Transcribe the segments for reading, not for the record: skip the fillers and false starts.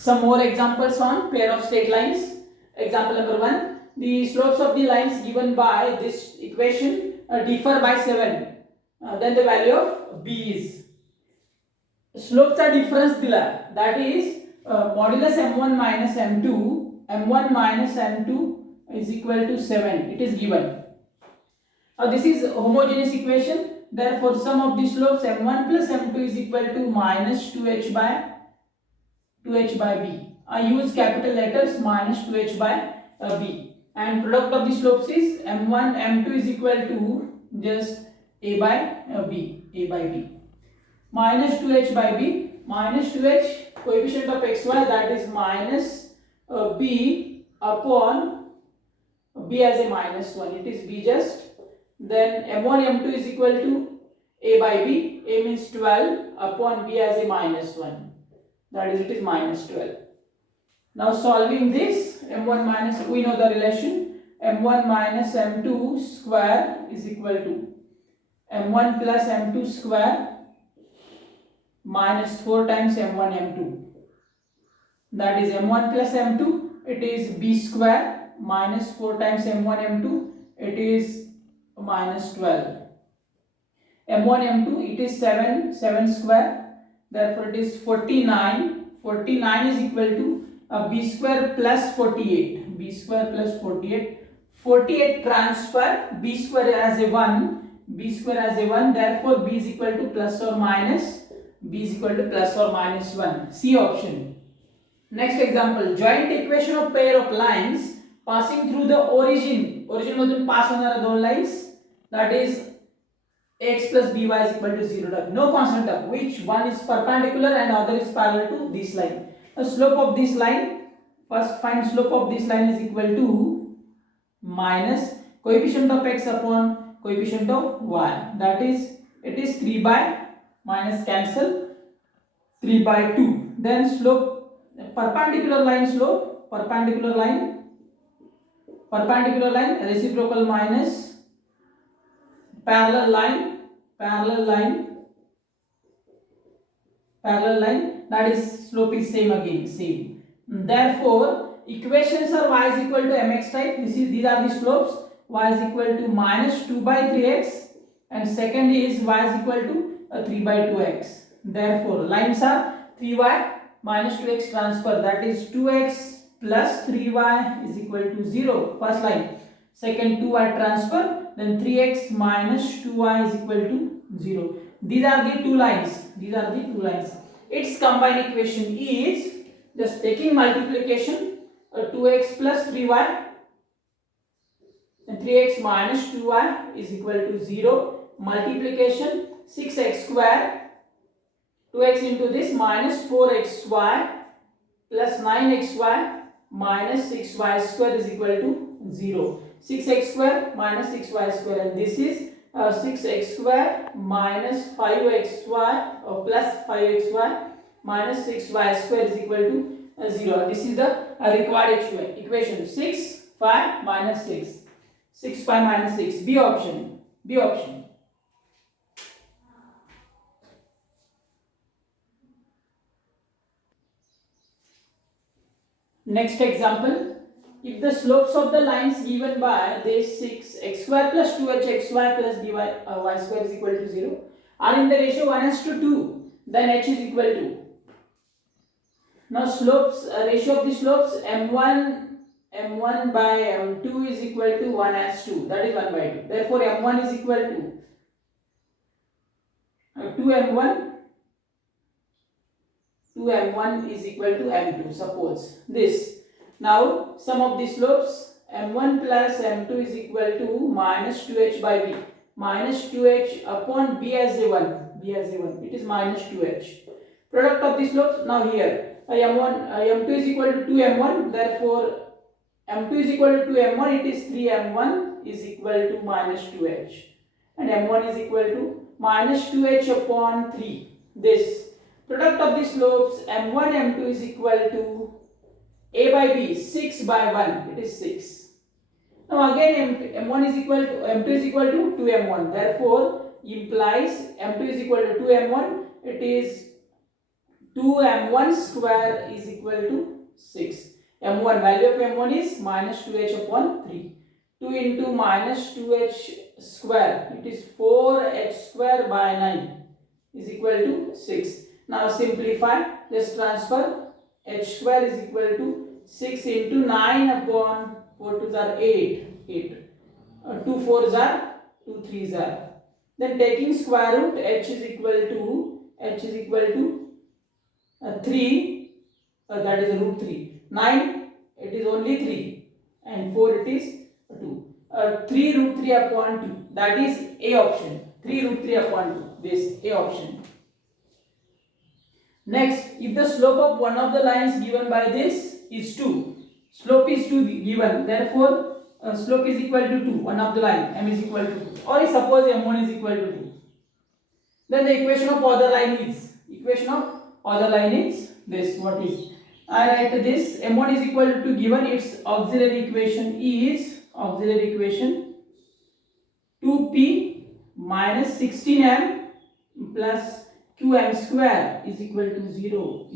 Some more examples on pair of straight lines. Example number 1. The slopes of the lines given by this equation differ by 7. Then the value of b is. Slopeचा difference दिला, that is modulus m1 minus m1 minus m2 is equal to 7. It is given. Now this is homogeneous equation. Therefore, sum of the slopes m1 plus m2 is equal to minus 2h by b. I use capital letters minus 2h by b. And product of the slopes is m1 m2 is equal to just a by b. Minus 2h by b, minus 2h coefficient of xy, that is minus b upon b as a minus 1. It is b just. Then m1 m2 is equal to a by b. A means 12 upon b as a minus 1. That is, it is minus 12. Now solving this, m1 minus, we know the relation, m1 minus m2 square is equal to m1 plus m2 square minus 4 times m1 m2. That is m1 plus m2, it is b square minus 4 times m1 m2, it is minus 12. m1 m2, it is 7 square, therefore it is 49. 49 is equal to b square plus 48. b square plus 48. 48 transfer b square as a 1. b square as a 1, therefore b is equal to plus or minus. b is equal to plus or minus 1. C option. Next example, joint equation of pair of lines passing through the origin. Origin मधून pass होणाऱ्या दोन lines, that is x plus by is equal to 0. No constant term. Which one is perpendicular and other is parallel to this line? The slope of this line, first find slope of this line is equal to minus coefficient of x upon coefficient of y. That is, it is 3 by minus cancel 3 by 2. Then slope, perpendicular line slope, perpendicular line, reciprocal minus parallel line, that is slope is same again, same. Therefore, equations are y is equal to mx type. These are the slopes. Y is equal to minus 2 by 3x, and second is y is equal to 3 by 2x. Therefore, lines are 3y minus 2x transfer, that is 2x plus 3y is equal to 0. First line. Second 2y transfer, then 3x minus 2y is equal to 0. These are the two lines. Its combined equation is just taking multiplication, 2x plus 3y and 3x minus 2y is equal to 0. Multiplication 6x square, 2x into this minus 4xy plus 9xy minus 6y square is equal to 0. 6x square minus 6y square, and this is 6x square minus 5xy plus 5xy minus 6y square is equal to 0. This is the required equation. 6, 5 minus 6. 6, 5 minus 6. B option. Next example. If the slopes of the lines given by this 6x square plus 2hxy plus y square is equal to 0 are in the ratio 1:2, then h is equal to. Now slopes, ratio of the slopes m1 by m2 is equal to 1:2, that is 1 by 2. Therefore m1 is equal to 2m1 is equal to m2. Suppose this. Now sum of the slopes m1 plus m2 is equal to minus 2h by b. Minus 2h upon b as a 1. It is minus 2h. Product of the slopes. Now here m2 is equal to 2m1. Therefore m2 is equal to 2m1. It is 3m1 is equal to minus 2h. And m1 is equal to minus 2h upon 3. This. Product of the slopes m1 m2 is equal to a by b, 6 by 1, it is 6. Now again m1 is equal to, m2 is equal to 2m1. Therefore implies m2 is equal to 2m1, it is 2m1 square is equal to 6. m1, value of m1 is minus 2h upon 3. 2 into minus 2h square, it is 4h square by 9 is equal to 6. Now simplify, just transfer, h square is equal to 6 into 9 upon 4 2s are 8. 2 4s are 2 3s are. Then taking square root, h is equal to 3, that is root 3. 9, it is only 3, and 4 it is 2. 3 root 3 upon 2, that is A option. 3 root 3 upon 2, this A option. Next, if the slope of one of the lines given by this is 2, slope is 2 given, therefore slope is equal to 2, one of the line, m is equal to 2, or suppose m1 is equal to 2. Then the equation of other line is this. What is? I write this, m1 is equal to given, its auxiliary equation is 2p minus 16m plus qm square is equal to 0.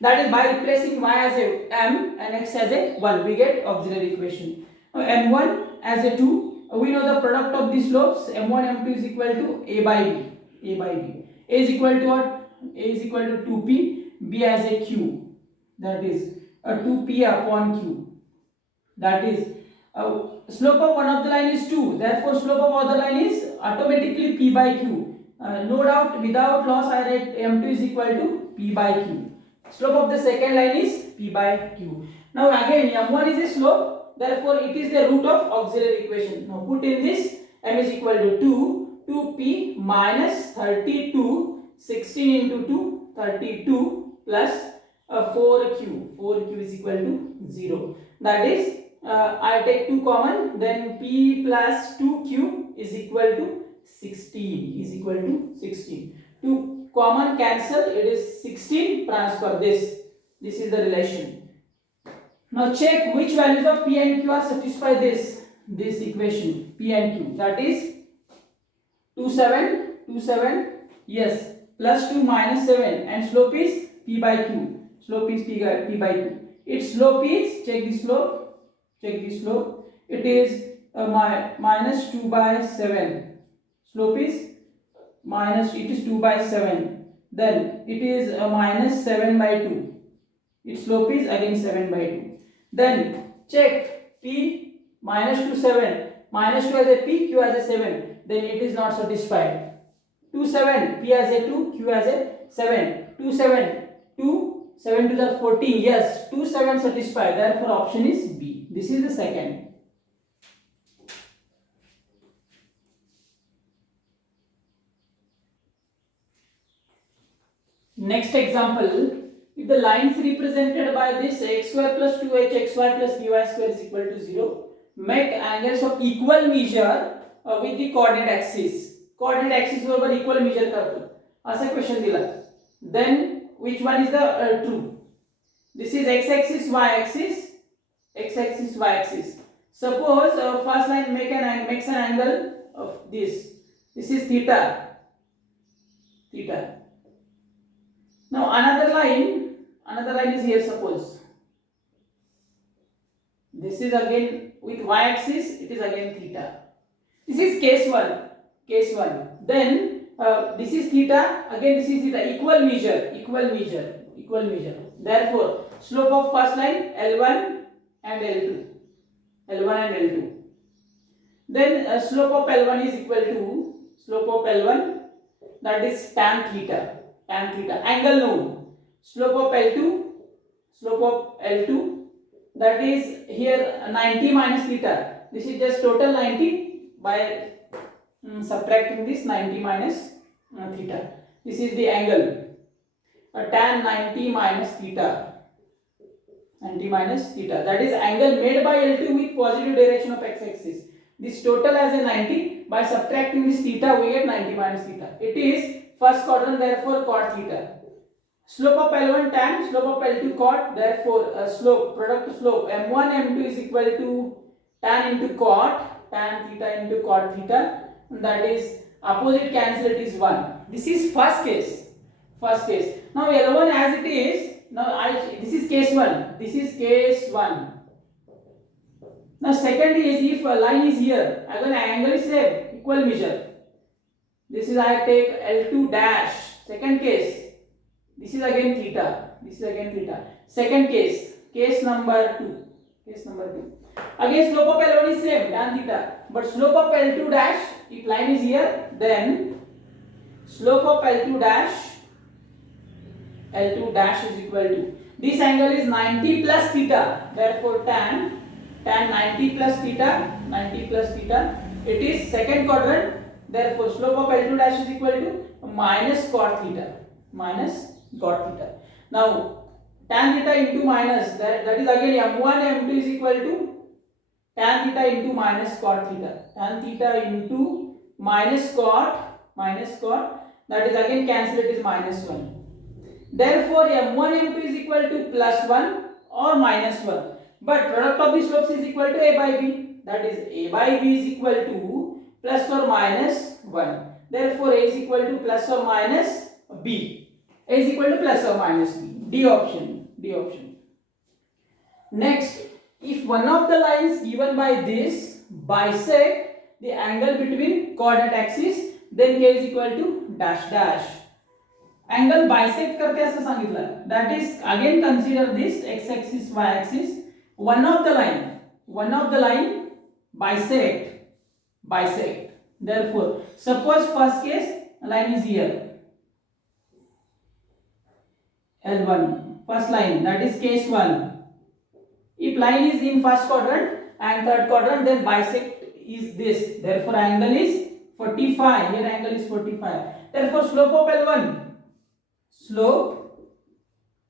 That is, by replacing y as a m and x as a 1, we get auxiliary equation. Now m1 as a 2, we know the product of the slopes, m1 m2 is equal to a by b. A is equal to what? A is equal to 2p, b as a q, that is 2p upon q. That is, slope of one of the line is 2, therefore slope of other line is automatically p by q. No doubt, without loss, I write m2 is equal to p by q. Slope of the second line is p by q. Now again, m1 is a slope, therefore it is the root of auxiliary equation. Now put in this, m is equal to 2p minus 32, 16 into 2, 32 plus 4q. 4q is equal to 0. That is, I take 2 common, then p plus 2q is equal to 16. 2 common cancel, it is 16, transfer this. This is the relation. Now check which values of p and q are satisfy this equation, p and q. That is 2 7, yes, plus 2 minus 7, and slope is p by q. Slope is p by q. Its slope is, check the slope. It is minus 2 by 7. Slope is it is 2 by 7. Then it is minus 7 by 2. Its slope is again 7 by 2. Then check p minus 2 7. Minus 2 as a p, q as a 7. Then it is not satisfied. 2 7, p as a 2, q as a 7. 2 7, 2 7 to the 14. Yes, 2 7 satisfied. Therefore option is B. This is the second. Next example, if the lines represented by this x square plus 2h xy plus vy square is equal to 0, make angles of equal measure with the coordinate axis. Coordinate axis बरोबर equal measure करतो. असा question दिला. Then which one is the true? This is x axis, y axis, x axis, y axis. Suppose first line makes an angle of this. This is theta. Now another line is here. Suppose this is again with y axis, it is again theta. This is case 1. Then this is theta, again this is theta. Equal measure. Therefore slope of first line L1 and L2. Then slope of L1 is equal to that is tan theta. Angle known. Slope of L2 that is here 90 minus theta. This is just total 90 by subtracting this 90 minus theta. This is the angle. Tan 90 minus theta. That is angle made by L2 with positive direction of x-axis. This total as a 90. By subtracting this theta, we get 90 minus theta. It is first quadrant, therefore cot theta. Slope of L1 tan, slope of L2 cot, therefore product slope m1 m2 is equal to tan into cot, tan theta into cot theta. That is opposite cancel, it is 1. This is first case. Now L1 as it is, this is case 1. This is case 1. Now second is if a line is here, again angle is same, equal measure. This is I take L2 dash. Second case, this is again theta. This is again theta. Second case, case number 2. Case number 2. Again slope of L1 is same, tan theta. But slope of L2 dash, if line is here, then slope of L2 dash is equal to, this angle is 90 plus theta. Therefore tan 90 plus theta, it is second quadrant. Therefore slope of L2 dash is equal to minus cot theta. Now tan theta into minus, that is again m1 m2 is equal to tan theta into minus cot theta. Tan theta into minus cot, that is again cancel, it is minus 1. Therefore m1 m2 is equal to plus 1 or minus 1. But product of the slopes is equal to a by b. That is a by b is equal to plus or minus 1. Therefore a is equal to plus or minus b. A is equal to plus or minus b. D option. Next, if one of the lines given by this bisect the angle between coordinate axis, then k is equal to dash dash. Angle bisect करते असं सांगितलं. That is again consider this x axis y axis. One of the line bisect. Therefore, suppose first case line is here, L1, first line, that is case 1. If line is in first quadrant and third quadrant, then bisect is this. Therefore, angle is 45. Here angle is 45. Therefore, slope of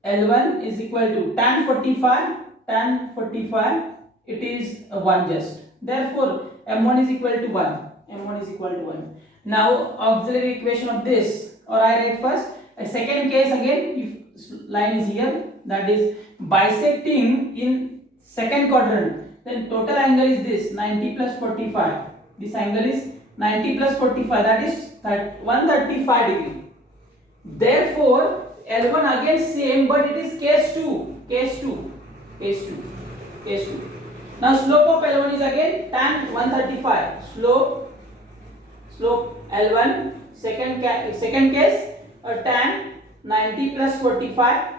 L1 is equal to tan 45. It is 1 just. Therefore, m1 is equal to 1. Now auxiliary equation of this, or I write first a second case again. If line is here, that is bisecting in second quadrant, then total angle is this 90 plus 45. This angle is 90 plus 45, that is 135 degree. Therefore L1 again same, but it is case 2. Now slope of L1 is again tan 135. Slope L1 second case tan 90 plus 45,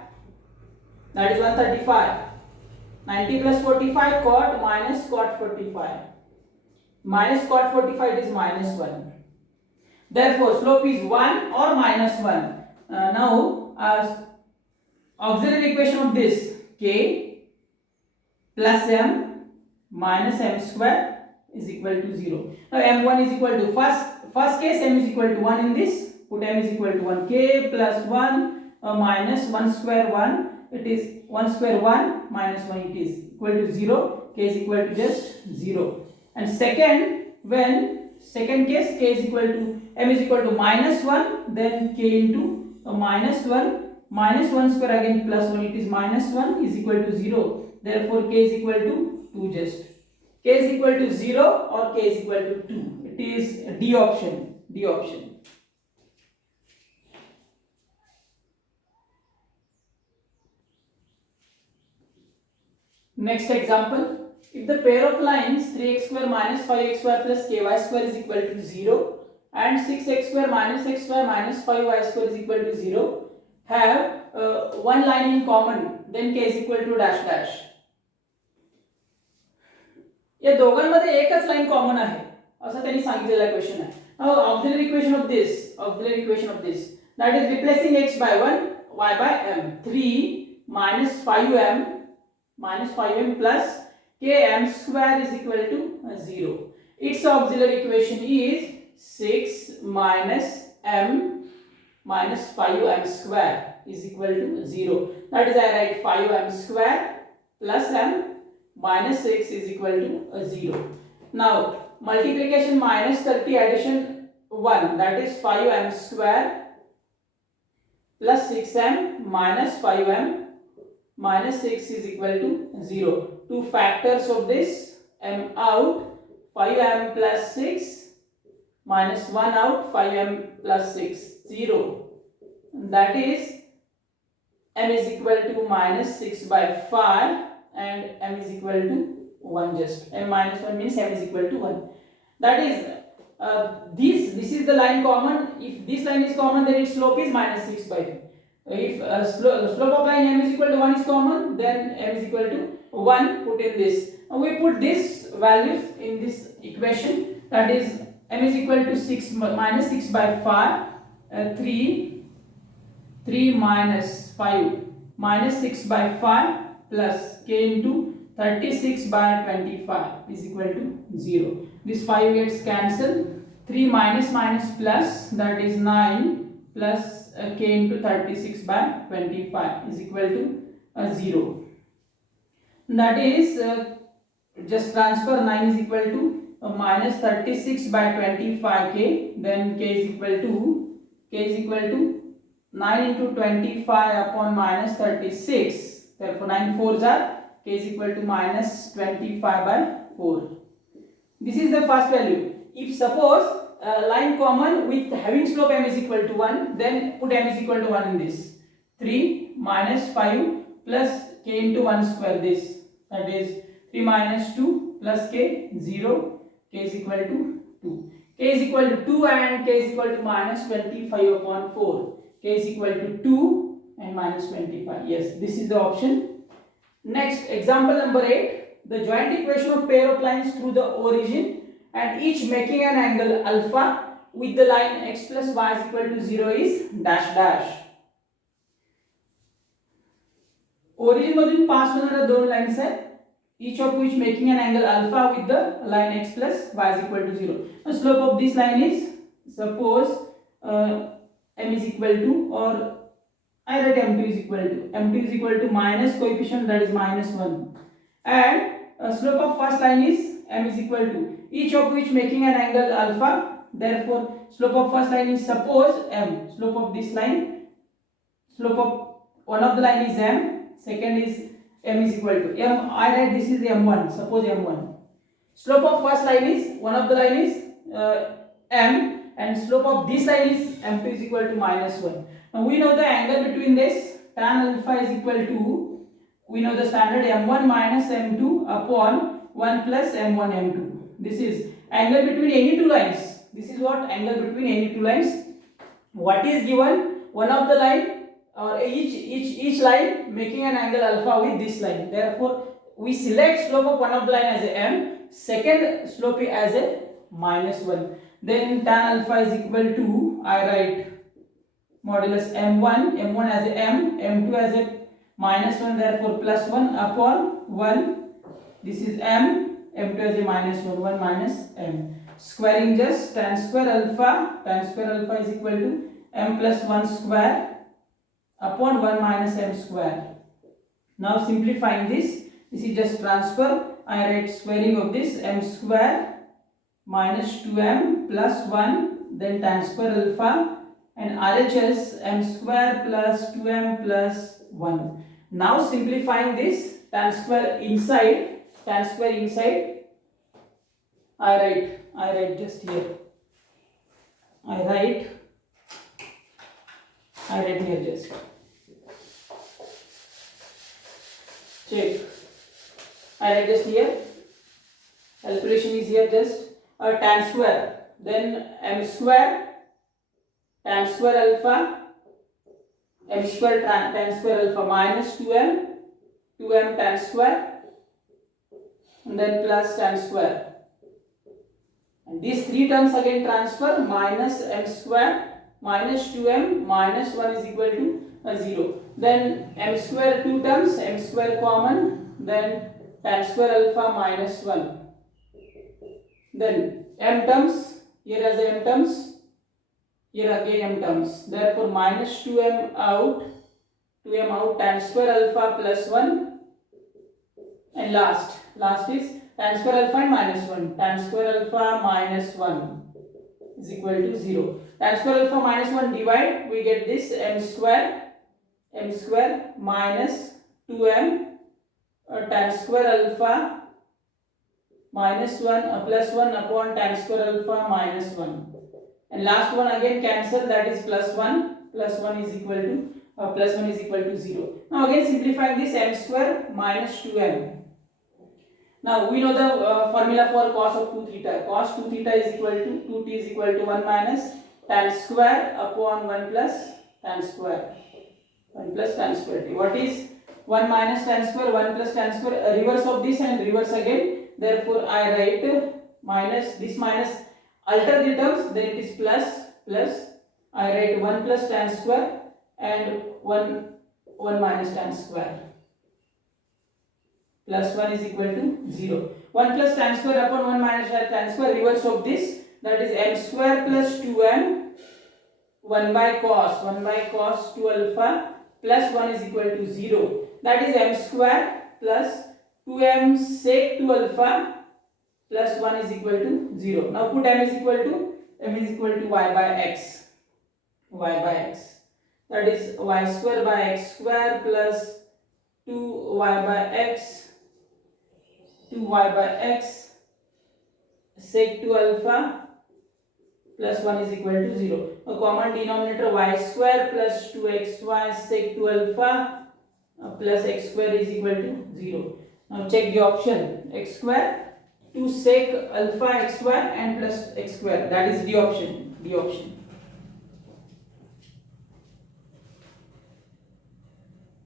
that is 135. 90 plus 45 cot minus cot 45. Minus cot 45 is minus 1. Therefore slope is 1 or minus 1. Now auxiliary equation of this, k plus m minus m square is equal to 0. Now m1 is equal to first case m is equal to 1 in this. Put m is equal to 1. K plus 1 minus 1 square 1. It is 1 square 1 minus 1. It is equal to 0. K is equal to just 0. And second case k is equal to m is equal to minus 1. Then k into minus 1 square again plus 1. It is minus 1 is equal to 0. Therefore k is equal to 2 just. K is equal to 0 or k is equal to 2. It is D option. Next example, if the pair of lines 3x square minus 5x square plus ky square is equal to 0 and 6x square minus x square minus 5y square is equal to 0 have one line in common, then k is equal to dash dash. या दोघांमध्ये एकच line common आहे असं त्यांनी सांगितलेला question आहे. Now auxiliary equation of this that is replacing x by 1 y by m. 3 minus 5m plus km square is equal to 0. Its auxiliary equation is 6 minus m minus 5m square is equal to 0. That is I write 5m square plus m minus 6 is equal to 0. Now multiplication minus 30 addition 1, that is 5m square plus 6m minus 5m minus 6 is equal to 0. Two factors of this, m out, 5m plus 6 minus 1 out, 5m plus 6, 0. That is m is equal to minus 6 by 5 and m is equal to 1 just. M minus 1 means m is equal to 1. That is, this is the line common. If this line is common, then its slope is minus 6 by 5. If slope of line m is equal to 1 is common, then m is equal to 1. Put in this. We put this values in this equation. That is, m is equal to 6 minus 6 by 5, 3 minus 5 minus 6 by 5 plus k into 36 by 25 is equal to 0. This 5 gets cancelled. 3 minus minus plus, that is 9 plus k into 36 by 25 is equal to 0. That is, just transfer 9 is equal to minus 36 by 25k, then k is equal to 9 into 25 upon minus 36. Therefore 9 fours are, k is equal to minus 25 by 4. This is the first value. If suppose line common with having slope m is equal to 1, then put m is equal to 1 in this. 3 minus 5 plus k into 1 square this. That is 3 minus 2 plus k 0. K is equal to 2. K is equal to 2 and k is equal to minus 25 upon 4. K is equal to 2 and minus 25. Yes, this is the option. Next, example number 8. The joint equation of pair of lines through the origin and each making an angle alpha with the line x plus y is equal to 0 is dash dash. Origin मधून पास होणाऱ्या दोन lines आहेत, each of which making an angle alpha with the line x plus y is equal to 0. The slope of this line is, suppose m is equal to, or I write m2 is equal to minus coefficient, that is minus 1, and slope of first line is m is equal to, each of which making an angle alpha. Therefore slope of first line is, suppose m, slope of this line, slope of one of the line is m, second is m is equal to m. I write this is m1, suppose m1. Slope of first line is, one of the line is m, and slope of this line is m2 is equal to minus 1. Now we know the angle between this, tan alpha is equal to, we know the standard, m1 minus m2 upon 1 plus m1 m2. This is angle between any two lines. This is what angle between any two lines. What is given? One of the line, or each line making an angle alpha with this line. Therefore we select slope of one of the line as a m, second slope as a minus 1. Then tan alpha is equal to, I write modulus m1 as a m, m2 as a minus 1, therefore plus 1 upon 1. This is m, m2 as a minus 1 minus m. Squaring just, tan square alpha is equal to m plus 1 square upon 1 minus m square. Now simplifying this is just transfer. I write squaring of this, m square minus 2m plus 1, then tan square alpha, and RHS m square plus 2m plus 1. Now simplifying this, tan square inside, I write just here, I write here just. Check. I write just here. Calculation is here just. Tan square. Then m square. Tan square alpha. M square tan square alpha minus 2m. 2m tan square. And then plus tan square. And these three terms again transfer. Minus m square minus 2m minus 1 is equal to 0. Then m square two terms, m square common, then tan square alpha minus 1. Then m terms, here as m terms, here again m terms. Therefore minus 2m out, tan square alpha plus 1. And last is tan square alpha and minus 1. Tan square alpha minus 1 is equal to 0. Tan square alpha minus 1 divide, we get this m square minus 2m tan square alpha minus 1 plus 1 upon tan square alpha minus 1. And last one again cancel, that is plus 1 is equal to plus 1 is equal to 0. Now again simplifying this, m square minus 2m. Now we know the formula for cos of 2 theta. Cos 2 theta is equal to 2t is equal to 1 minus tan square upon 1 plus tan square. 1 plus tan square t. What is 1 minus tan square? 1 plus tan square. Reverse of this and reverse again. Therefore I write minus, this minus, alter the terms, then it is plus. I write 1 plus tan square and 1 minus tan square. Plus 1 is equal to 0. 1 plus tan square upon 1 minus tan square, reverse of this, that is m square plus 2m 1 by cos 2 alpha plus 1 is equal to 0. That is m square plus 2m sec 2 alpha plus 1 is equal to 0. Now put m is equal to y by x. That is y square by x square plus 2y by x sec 2 alpha plus 1 is equal to 0. A common denominator y square plus 2xy sec 2 alpha plus x square is equal to 0. Now check the option, x square 2 sec alpha xy and plus x square, that is the option.